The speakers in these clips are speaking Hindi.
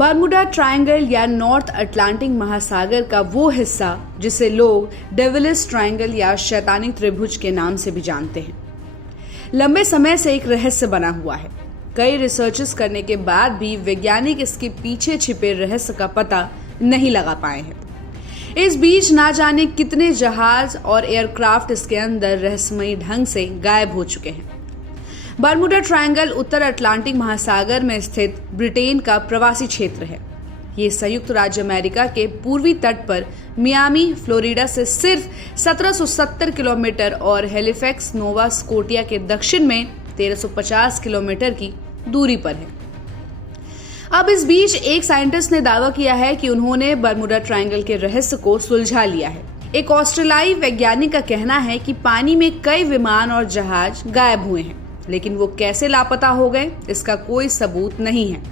बर्मुडा ट्रायंगल या नॉर्थ अटलांटिक महासागर का वो हिस्सा जिसे लोग डेविलिस ट्रायंगल या शैतानी त्रिभुज के नाम से भी जानते हैं, लंबे समय से एक रहस्य बना हुआ है। कई रिसर्चेस करने के बाद भी वैज्ञानिक इसके पीछे छिपे रहस्य का पता नहीं लगा पाए हैं। इस बीच ना जाने कितने जहाज और एयरक्राफ्ट इसके अंदर रहस्यमयी ढंग से गायब हो चुके हैं। बर्मुडा ट्रायंगल उत्तर अटलांटिक महासागर में स्थित ब्रिटेन का प्रवासी क्षेत्र है। ये संयुक्त राज्य अमेरिका के पूर्वी तट पर मियामी, फ्लोरिडा से सिर्फ 1770 किलोमीटर और हैलिफैक्स, नोवा स्कोटिया के दक्षिण में 1350 किलोमीटर की दूरी पर है। अब इस बीच एक साइंटिस्ट ने दावा किया है कि उन्होंने बर्मुडा ट्रायंगल के रहस्य को सुलझा लिया है। एक ऑस्ट्रेलियाई वैज्ञानिक का कहना है कि पानी में कई विमान और जहाज गायब हुए हैं, लेकिन वो कैसे लापता हो गए इसका कोई सबूत नहीं है।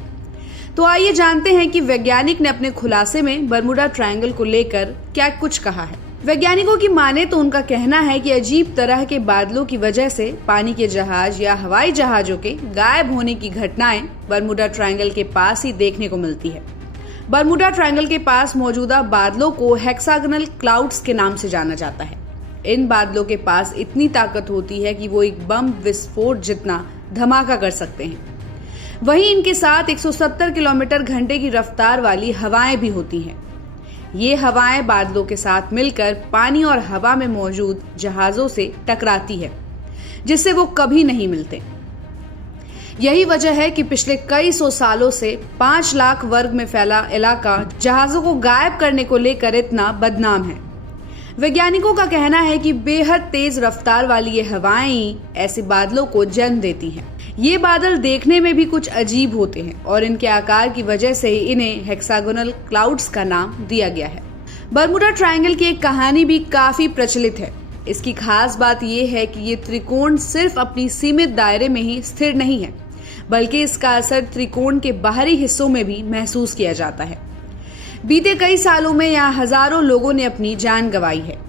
तो आइए जानते हैं कि वैज्ञानिक ने अपने खुलासे में बर्मुडा ट्रायंगल को लेकर क्या कुछ कहा है। वैज्ञानिकों की माने तो उनका कहना है कि अजीब तरह के बादलों की वजह से पानी के जहाज या हवाई जहाजों के गायब होने की घटनाएं बर्मुडा ट्रायंगल के पास ही देखने को मिलती है। बर्मुडा ट्रायंगल के पास मौजूदा बादलों को हेक्सागोनल क्लाउड्स के नाम से जाना जाता है। इन बादलों के पास इतनी ताकत होती है कि वो एक बम विस्फोट जितना धमाका कर सकते हैं। वहीं इनके साथ 170 किलोमीटर घंटे की रफ्तार वाली हवाएं भी होती हैं। ये हवाएं बादलों के साथ मिलकर पानी और हवा में मौजूद जहाजों से टकराती है, जिससे वो कभी नहीं मिलते। यही वजह है कि पिछले कई सौ सालों से 5 लाख वर्ग में फैला इलाका जहाजों को गायब करने को लेकर इतना बदनाम है। वैज्ञानिकों का कहना है कि बेहद तेज रफ्तार वाली ये हवाएं ही ऐसे बादलों को जन्म देती हैं। ये बादल देखने में भी कुछ अजीब होते हैं और इनके आकार की वजह से ही इन्हें हेक्सागोनल क्लाउड्स का नाम दिया गया है। बर्मुडा ट्रायंगल की एक कहानी भी काफी प्रचलित है। इसकी खास बात यह है कि ये त्रिकोण सिर्फ अपनी सीमित दायरे में ही स्थिर नहीं है, बल्कि इसका असर त्रिकोण के बाहरी हिस्सों में भी महसूस किया जाता है। बीते कई सालों में यहाँ हजारों लोगों ने अपनी जान गंवाई है।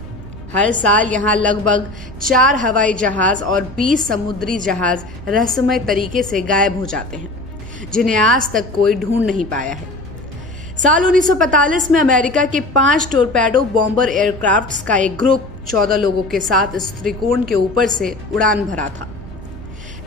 हर साल यहाँ लगभग 4 हवाई जहाज और 20 समुद्री जहाज रहस्यमय तरीके से गायब हो जाते हैं, जिन्हें आज तक कोई ढूंढ नहीं पाया है। साल 1945 में अमेरिका के 5 टोरपेडो बॉम्बर एयरक्राफ्ट्स का एक ग्रुप 14 लोगों के साथ इस त्रिकोण के ऊपर से उड़ान भरा था।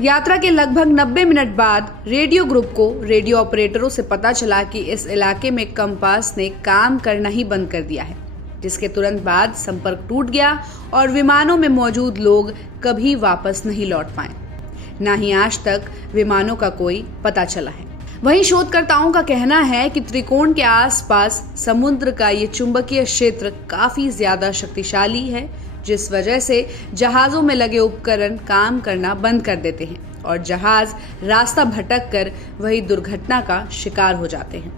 यात्रा के लगभग 90 मिनट बाद रेडियो ग्रुप को रेडियो ऑपरेटरों से पता चला कि इस इलाके में कंपास ने काम करना ही बंद कर दिया है, जिसके तुरंत बाद संपर्क टूट गया और विमानों में मौजूद लोग कभी वापस नहीं लौट पाए। न ही आज तक विमानों का कोई पता चला है। वहीं शोधकर्ताओं का कहना है कि त्रिकोण के आसपास समुद्र का ये चुंबकीय क्षेत्र काफी ज्यादा शक्तिशाली है, जिस वजह से जहाजों में लगे उपकरण काम करना बंद कर देते हैं और जहाज रास्ता भटक कर वही दुर्घटना का शिकार हो जाते हैं।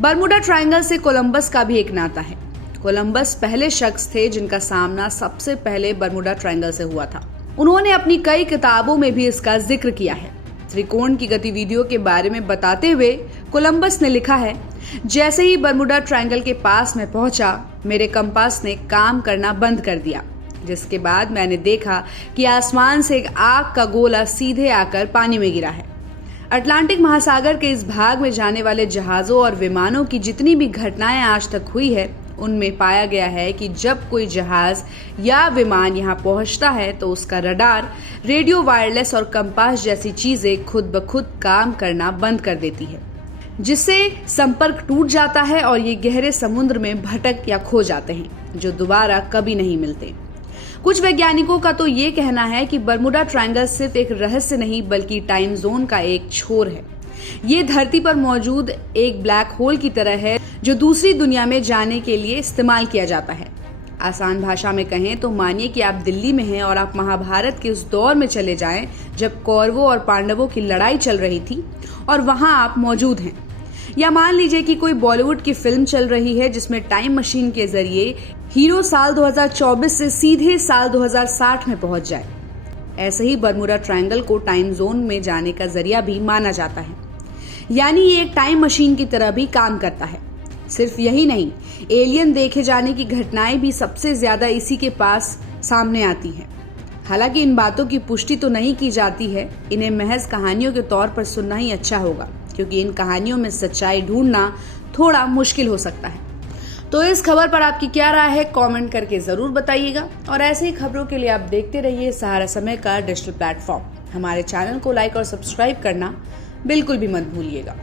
बर्मुडा ट्रायंगल से कोलंबस का भी एक नाता है। कोलंबस पहले शख्स थे जिनका सामना सबसे पहले बर्मुडा ट्रायंगल से हुआ था। उन्होंने अपनी कई किताबों में भी इसका जिक्र किया है। त्रिकोण की गतिविधियों के बारे में बताते हुए कोलंबस ने लिखा है, जैसे ही बर्मुडा ट्रायंगल के पास मैं पहुंचा, मेरे कंपास ने काम करना बंद कर दिया, जिसके बाद मैंने देखा कि आसमान से एक आग का गोला सीधे आकर पानी में गिरा है। अटलांटिक महासागर के इस भाग में जाने वाले जहाजों और विमानों की जितनी भी घटनाएं आज तक हुई है, उनमें पाया गया है कि जब कोई जहाज या विमान यहाँ पहुंचता है तो उसका रडार, रेडियो, वायरलेस और कंपास जैसी चीजें खुद ब खुद काम करना बंद कर देती है, जिससे संपर्क टूट जाता है और ये गहरे समुद्र में भटक या खो जाते हैं, जो दोबारा कभी नहीं मिलते। कुछ वैज्ञानिकों का तो ये कहना है कि बर्मुडा ट्रायंगल सिर्फ एक रहस्य नहीं बल्कि टाइम जोन का एक छोर है। ये धरती पर मौजूद एक ब्लैक होल की तरह है जो दूसरी दुनिया में जाने के लिए इस्तेमाल किया जाता है। आसान भाषा में कहें तो मानिए कि आप दिल्ली में हैं और आप महाभारत के उस दौर में चले जाएं जब कौरवों और पांडवों की लड़ाई चल रही थी और वहां आप मौजूद हैं। या मान लीजिए कि कोई बॉलीवुड की फिल्म चल रही है जिसमें टाइम मशीन के जरिए हीरो साल 2024 से सीधे साल 2060 में पहुंच जाए। ऐसे ही बर्मुडा ट्रायंगल को टाइम जोन में जाने का जरिया भी माना जाता है, यानी ये एक टाइम मशीन की तरह भी काम करता है। सिर्फ यही नहीं, एलियन देखे जाने की घटनाएं भी सबसे ज्यादा इसी के पास सामने आती हैं। हालांकि इन बातों की पुष्टि तो नहीं की जाती है, इन्हें महज कहानियों के तौर पर सुनना ही अच्छा होगा, क्योंकि इन कहानियों में सच्चाई ढूंढना थोड़ा मुश्किल हो सकता है। तो इस खबर पर आपकी क्या राय है, कमेंट करके जरूर बताइएगा। और ऐसे ही खबरों के लिए आप देखते रहिए सहारा समय का डिजिटल प्लेटफॉर्म। हमारे चैनल को लाइक और सब्सक्राइब करना बिल्कुल भी मत भूलिएगा।